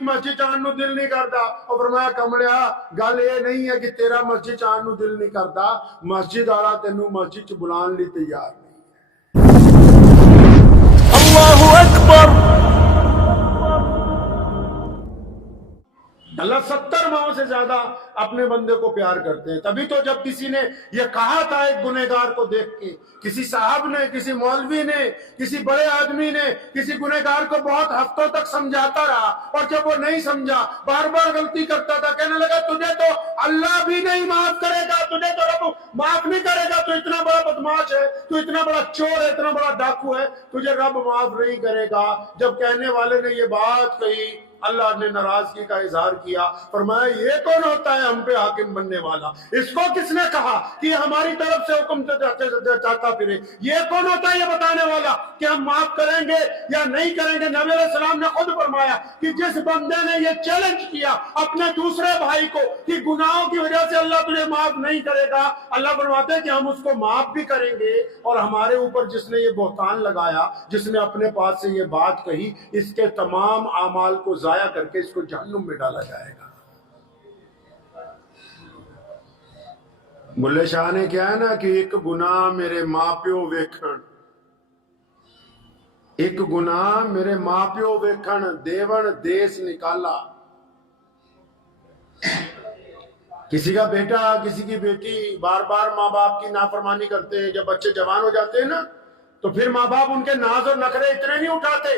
مسجد جان نو دل نہیں کرتا. اور فرمایا کمڑیا گل یہ نہیں ہے کہ تیرا مسجد جان نو دل نہیں کرتا, مسجد والا تینوں مسجد چ بلان لی تیار نہیں. اللہ اکبر. اللہ 70 ماہوں سے زیادہ اپنے بندے کو پیار کرتے ہیں. تبھی تو جب کسی نے یہ کہا تھا ایک گنہگار کو دیکھ کے, کسی صاحب نے, کسی مولوی نے, کسی بڑے آدمی نے کسی گنہگار کو بہت ہفتوں تک سمجھاتا رہا, اور جب وہ نہیں سمجھا بار بار غلطی کرتا تھا, کہنے لگا تجھے تو اللہ بھی نہیں معاف کرے گا, تجھے تو رب معاف نہیں کرے گا, تو اتنا بڑا بدماش ہے, تو اتنا بڑا چور ہے, اتنا بڑا ڈاکو ہے, تجھے رب معاف نہیں کرے گا. جب کہنے والے نے یہ بات کہی اللہ نے ناراضگی کا اظہار کیا. فرمایا یہ کون ہوتا ہے ہم پہ حاکم بننے والا؟ اس کو کس نے کہا کہ ہماری طرف سے حکم چاہتا پھرے؟ یہ کون ہوتا ہے یہ بتانے والا کہ ہم معاف کریں گے یا نہیں کریں گے؟ نبی علیہ السلام نے خود فرمایا کہ جس بندے نے یہ چیلنج کیا اپنے دوسرے بھائی کو کہ گناہوں کی وجہ سے اللہ تجھے معاف نہیں کرے گا, اللہ فرماتے ہیں کہ ہم اس کو معاف بھی کریں گے, اور ہمارے اوپر جس نے یہ بہتان لگایا, جس نے اپنے پاس سے یہ بات کہی, اس کے تمام اعمال کو ضائع کر کے اس کو جہنم میں ڈالا جائے گا. بلے شاہ نے کیا ہے نا کہ ایک گناہ میرے ماں پیو ویکھن, ایک گناہ میرے ماں پیو ویکھن, دیون دیس نکالا. کسی کا بیٹا, کسی کی بیٹی بار بار ماں باپ کی نافرمانی کرتے ہیں. جب بچے جوان ہو جاتے ہیں نا تو پھر ماں باپ ان کے ناز اور نخرے اتنے نہیں اٹھاتے.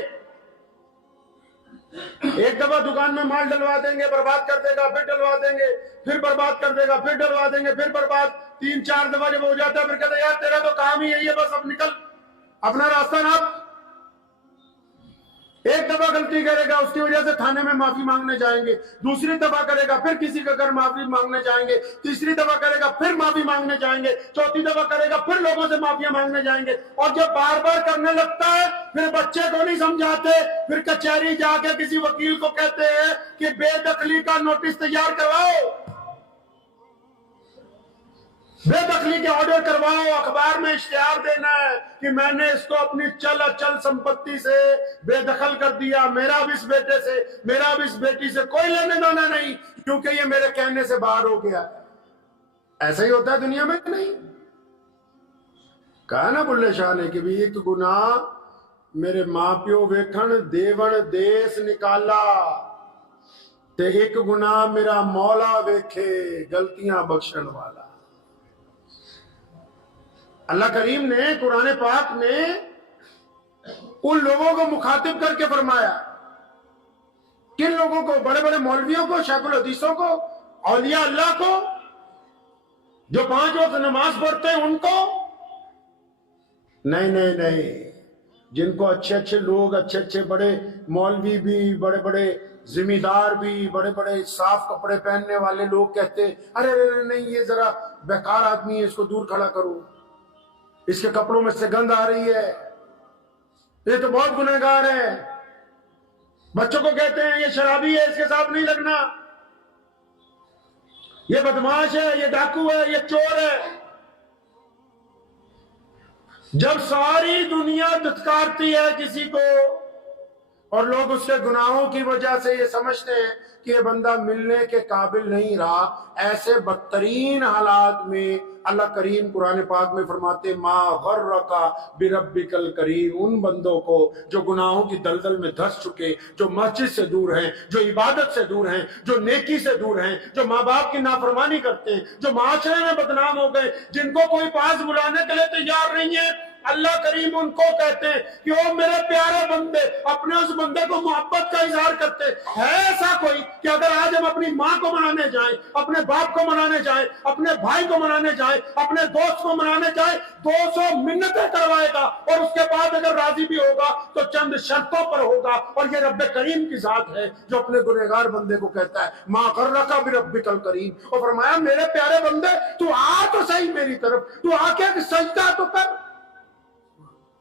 ایک دفعہ دکان میں مال ڈلوا دیں گے, برباد کر دے گا, پھر ڈلوا دیں گے, پھر برباد کر دے گا, پھر ڈلوا دیں گے, پھر برباد. 3-4 دفعہ جب ہو جاتا ہے پھر کہتے ہیں یار تیرا تو کام ہی یہی ہے, بس اب نکل اپنا راستہ ناپ. ایک دفعہ غلطی کرے گا, اس کی وجہ سے تھانے میں معافی مانگنے جائیں گے. دوسری دفعہ کرے گا پھر کسی کا گھر معافی مانگنے جائیں گے. تیسری دفعہ کرے گا پھر معافی مانگنے جائیں گے. چوتھی دفعہ کرے گا پھر لوگوں سے معافیاں مانگنے جائیں گے. اور جب بار بار کرنے لگتا ہے پھر بچے کو نہیں سمجھاتے, پھر کچہری جا کے کسی وکیل کو کہتے ہیں کہ بے دخلی کا نوٹس تیار کرواؤ, بے دخلی کے آرڈر کرواؤ, اخبار میں اشتہار دینا ہے کہ میں نے اس کو اپنی چل اچل سمپتی سے بے دخل کر دیا, میرا بھی اس بیٹے سے, میرا بھی اس بیٹی سے کوئی لینے دینا نہیں, کیونکہ یہ میرے کہنے سے باہر ہو گیا. ایسا ہی ہوتا ہے دنیا میں نہیں؟ کہا نا بلے شاہ نے کہ بھی ایک گناہ میرے ماں پیو ویکھن, دیون دیس نکالا, تے ایک گناہ میرا مولا ویکھے, غلطیاں بخشن والا. اللہ کریم نے قرآن پاک نے ان لوگوں کو مخاطب کر کے فرمایا, کن لوگوں کو؟ بڑے بڑے مولویوں کو, شیخ الحدیثوں کو, اولیاء اللہ کو, جو 5 وقت نماز پڑھتے ہیں ان کو؟ نہیں نہیں نہیں, جن کو اچھے اچھے لوگ, اچھے اچھے بڑے مولوی بھی, بڑے بڑے ذمہ دار بھی, بڑے بڑے صاف کپڑے پہننے والے لوگ کہتے ہیں ارے نہیں یہ ذرا بیکار آدمی ہے, اس کو دور کھڑا کرو, اس کے کپڑوں میں سے گند آ رہی ہے, یہ تو بہت گنہگار ہے. بچوں کو کہتے ہیں یہ شرابی ہے, اس کے ساتھ نہیں لگنا, یہ بدماش ہے, یہ ڈاکو ہے, یہ چور ہے. جب ساری دنیا دھتکارتی ہے کسی کو اور لوگ اس کے گناہوں کی وجہ سے یہ سمجھتے ہیں کہ یہ بندہ ملنے کے قابل نہیں رہا, ایسے بدترین حالات میں اللہ کریم قرآن پاک میں فرماتے ما غرک بربک الکریم, ان بندوں کو جو گناہوں کی دلدل میں دھس چکے, جو مسجد سے دور ہیں, جو عبادت سے دور ہیں, جو نیکی سے دور ہیں, جو ماں باپ کی نافرمانی کرتے ہیں, جو معاشرے میں بدنام ہو گئے, جن کو کوئی پاس بلانے کے لیے تیار نہیں ہے. اللہ کریم ان کو کہتے ہیں کہ او میرے پیارے بندے, اپنے اس بندے کو محبت کا اظہار کرتے ہیں. ایسا کوئی کہ اگر آج ہم اپنی ماں کو منانے جائیں, اپنے باپ کو منانے جائیں, اپنے بھائی کو منانے جائیں, اپنے دوست کو منانے جائیں, 200 منتیں کروائے گا, اور اس کے بعد اگر راضی بھی ہوگا تو چند شرطوں پر ہوگا. اور یہ رب کریم کی ذات ہے جو اپنے گنہگار بندے کو کہتا ہے ما غرک بربک الکریم, اور فرمایا میرے پیارے بندے تو آ تو صحیح میری طرف, تو آ کے سجدہ تو کر.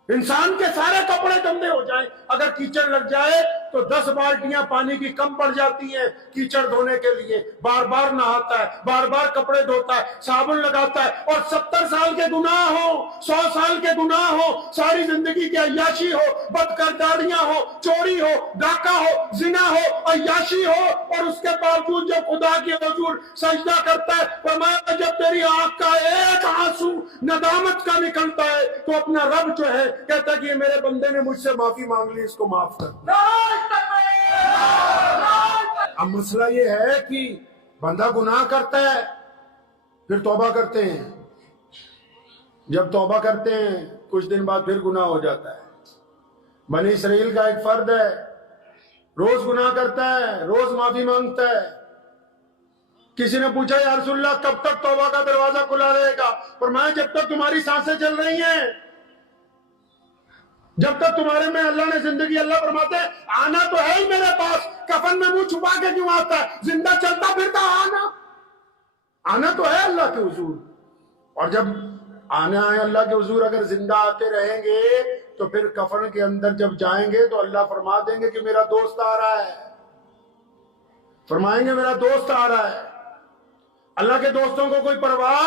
انسان کے سارے کپڑے گندے ہو جائیں, اگر کیچڑ لگ جائے تو 10 बाल्टियां पानी की कम पड़ जाती हैं कीचड़ धोने के लिए, बार बार नहाता है, बार बार कपड़े धोता है, साबुन लगाता है, और 70 साल के गुनाह हो, 100 साल के गुनाह हो, सारी जिंदगी की अय्याशी हो, बदकिरदारियां हो, चोरी हो, डाका हो, जिना हो, अय्याशी हो, और उसके बावजूद जब खुदा के हुजूर सजदा करता है, फरमाया जब तेरी आंख का एक आंसू नदामत का निकलता है तो अपना रब जो है कहता है कि ये मेरे बंदे ने मुझसे माफी मांग ली, इसको माफ कर। अब मसला ये है कि बंदा गुनाह करता है, फिर तौबा करते हैं, जब तौबा करते हैं कुछ दिन बाद फिर गुनाह हो जाता है। बनी इसराइल का एक फर्द है, रोज गुनाह करता है, रोज माफी मांगता है। किसी ने पूछा या रसूलल्लाह कब तक तौबा का दरवाजा खुला रहेगा? फरमाया जब तक तुम्हारी सांसें चल रही हैं, जब तक तुम्हारे में अल्लाह ने जिंदगी, अल्लाह फरमाते हैं आना तो है ही मेरे पास, कफन में मुंह छुपा के क्यों आता है? जिंदा चलता फिरता आना तो है अल्लाह के हुजूर। और जब आना है अल्लाह के हुजूर, अगर जिंदा आते रहेंगे तो फिर कफन के अंदर जब जाएंगे तो अल्लाह फरमा देंगे कि मेरा दोस्त आ रहा है, फरमाएंगे मेरा दोस्त आ रहा है। अल्लाह के दोस्तों को कोई परवाह,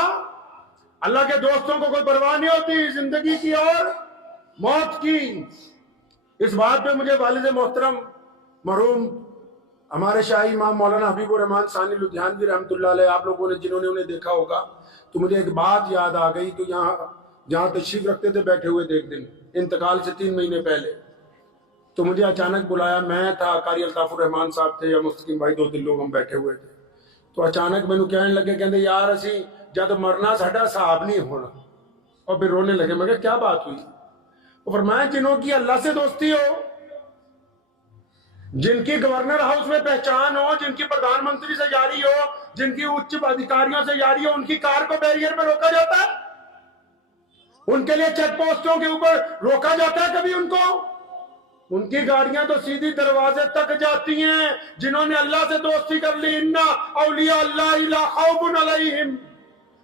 अल्लाह के दोस्तों को कोई परवाह नहीं होती जिंदगी की और मौत की। इस बात पे मुझे वालिद मोहतरम मरहूम हमारे शाही इमाम मौलाना हबीबुर रहमान सानी लुधियानवी रहमतुल्लाह अलैह, आप लोगों ने जिन्होंने उन्हें देखा होगा, तो मुझे एक बात याद आ गई। तो यहाँ जहाँ तशरीफ रखते थे बैठे हुए थे, एक दिन इंतकाल से 3 महीने पहले, तो मुझे अचानक बुलाया। मैं था, कारी अल्ताफुर रहमान साहब थे, या मुस्तकीम भाई, 2-3 लोग हम बैठे हुए थे। तो अचानक मैनू कहने लगे, कहते यार असी जब मरना साडा हिसाब नहीं होना, और फिर रोने लगे। मैं कहा क्या बात हुई? तो फरमाया जिन्हों की अल्लाह से दोस्ती हो, जिनकी गवर्नर हाउस में पहचान हो, जिनकी प्रधानमंत्री से यारी हो, जिनकी उच्च अधिकारियों से यारी हो, उनकी कार को बैरियर पे रोका जाता है, उनके लिए चेक पोस्टों के ऊपर रोका जाता है कभी उनको? उनकी गाड़ियां तो सीधी दरवाजे तक जाती हैं। जिन्होंने अल्लाह से दोस्ती कर ली, इन्ना औलिया अल्लाह ला खौफुन अलैहिम,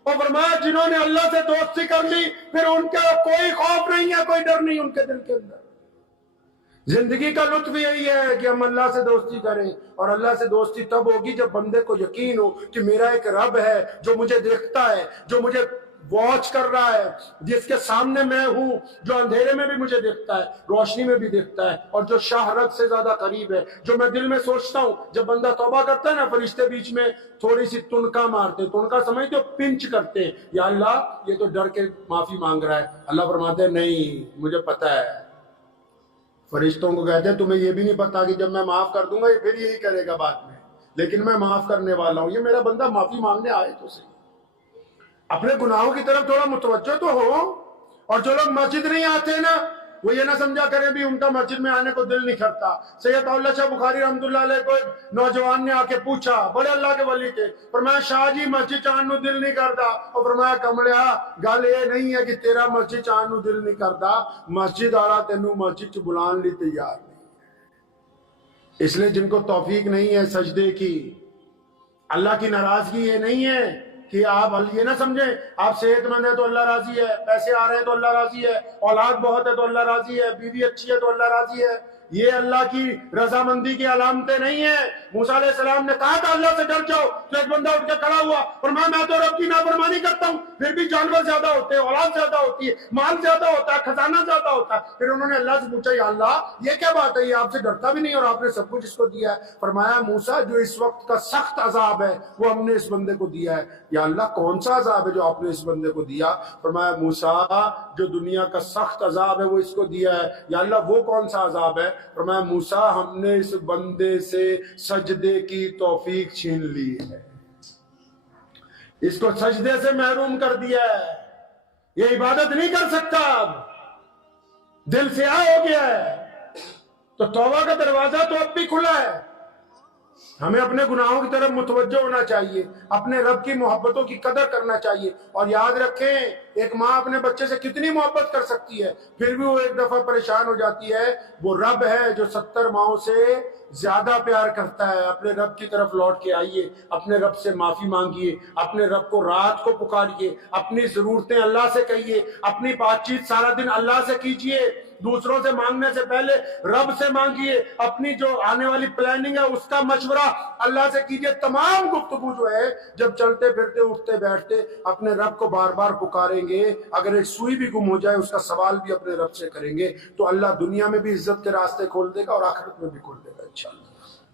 और फरमाया जिन्होंने अल्लाह से दोस्ती कर ली फिर उनका कोई खौफ नहीं है, कोई डर नहीं उनके दिल के अंदर। जिंदगी का लुत्फ यही है कि हम अल्लाह से दोस्ती करें, और अल्लाह से दोस्ती तब होगी जब बंदे को यकीन हो कि मेरा एक रब है जो मुझे देखता है, जो मुझे वॉच कर रहा है, जिसके सामने मैं हूं, जो अंधेरे में भी मुझे देखता है, रोशनी में भी देखता है, और जो शाहरग से ज्यादा करीब है। जो मैं दिल में सोचता हूं, जब बंदा तौबा करता है ना, फरिश्ते बीच में थोड़ी सी तुनका मारते, तुनका समझते हो, पिंच करते हैं, या अल्लाह ये तो डर के माफी मांग रहा है। अल्लाह फरमाते हैं नहीं, मुझे पता है। फरिश्तों को कहते हैं तुम्हें ये भी नहीं पता कि जब मैं माफ कर दूंगा ये फिर यही करेगा बाद में, लेकिन मैं माफ करने वाला हूं। ये मेरा बंदा माफी मांगने आए तो सही, अपने गुनाहों की तरफ थोड़ा मुतवज्जो तो हो। और जो लोग मस्जिद नहीं आते ना, वो ये ना समझा करें भी उनका मस्जिद में आने को दिल नहीं करता। सैयद औला शाह बुखारी रहमतुल्लाह अलैह को एक नौजवान ने आके पूछा, बड़े अल्लाह के वली थे, फरमाया शाह जी मस्जिद चाहन दिल नहीं करता। और फरमाया कमलिया गल ये नहीं है कि तेरा मस्जिद चाहन दिल नहीं करता, मस्जिद आला तेनू मस्जिद च बुलाने लिए तैयार नहीं। इसलिए जिनको तौफीक नहीं है सजदे की, अल्लाह की नाराजगी ये नहीं है कि आप ये ना समझे आप सेहतमंद है तो अल्लाह राजी है, पैसे आ रहे हैं तो अल्लाह राजी है, औलाद बहुत है तो अल्लाह राजी है, बीवी अच्छी है तो अल्लाह राजी है। ये अल्लाह की रजामंदी की अलामतें नहीं है। मूसा अलैहिस्सलाम ने कहा था अल्लाह से डर जाओ, तो एक बंदा उठ के खड़ा हुआ और मैं तो रब की नाफरमानी करता हूँ, फिर भी जानवर ज्यादा होते हैं, औलाद ज्यादा होती है, माल ज्यादा होता है, खजाना ज्यादा होता है। फिर उन्होंने अल्लाह से पूछा, या अल्लाह ये क्या बात है, ये आपसे डरता भी नहीं और आपने सब कुछ इसको दिया है। फरमाया मूसा जो इस वक्त का सख्त अजाब है वो हमने इस बंदे को दिया है। या अल्लाह कौन सा अजाब है जो आपने इस बंदे को दिया? फरमाया मूसा जो दुनिया का सख्त अजाब है वो इसको दिया है। या अल्लाह वो कौन सा अजाब है? फरमाया मूसा हमने इस बंदे से सजदे की तौफीक छीन ली है, इसको सजदे से महरूम कर दिया है, ये इबादत नहीं कर सकता, अब दिल से आ हो गया है। तो तौबा का दरवाजा तो अब भी खुला है। हमें अपने गुनाहों की तरफ मुतवज्जो होना चाहिए, अपने रब की मोहब्बतों की कदर करना चाहिए। और याद रखें एक माँ अपने बच्चे से कितनी मोहब्बत कर सकती है, फिर भी वो एक दफा परेशान हो जाती है। वो रब है जो 70 माओं से زیادہ پیار کرتا ہے، اپنے رب کی طرف لوٹ کے آئیے، اپنے رب سے معافی مانگیے، اپنے رب کو رات کو پکاریے، اپنی ضرورتیں اللہ سے کہیے، اپنی بات چیت سارا دن اللہ سے کیجیے، دوسروں سے مانگنے سے پہلے رب سے مانگیے، اپنی جو آنے والی پلاننگ ہے اس کا مشورہ اللہ سے کیجیے۔ تمام گفتگو جو ہے جب چلتے پھرتے اٹھتے بیٹھتے اپنے رب کو بار بار پکاریں گے، اگر ایک سوئی بھی گم ہو جائے اس کا سوال بھی اپنے رب سے کریں گے تو اللہ دنیا میں بھی عزت کے راستے کھول دے گا اور آخرت میں بھی کھول دے گا انشاءاللہ۔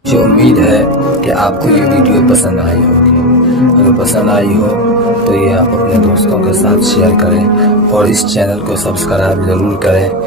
مجھے امید ہے کہ آپ کو یہ ویڈیو پسند آئی ہوگی۔ اگر پسند آئی ہو تو یہ آپ اپنے دوستوں کے ساتھ شیئر کریں اور اس چینل کو سبسکرائب ضرور کریں۔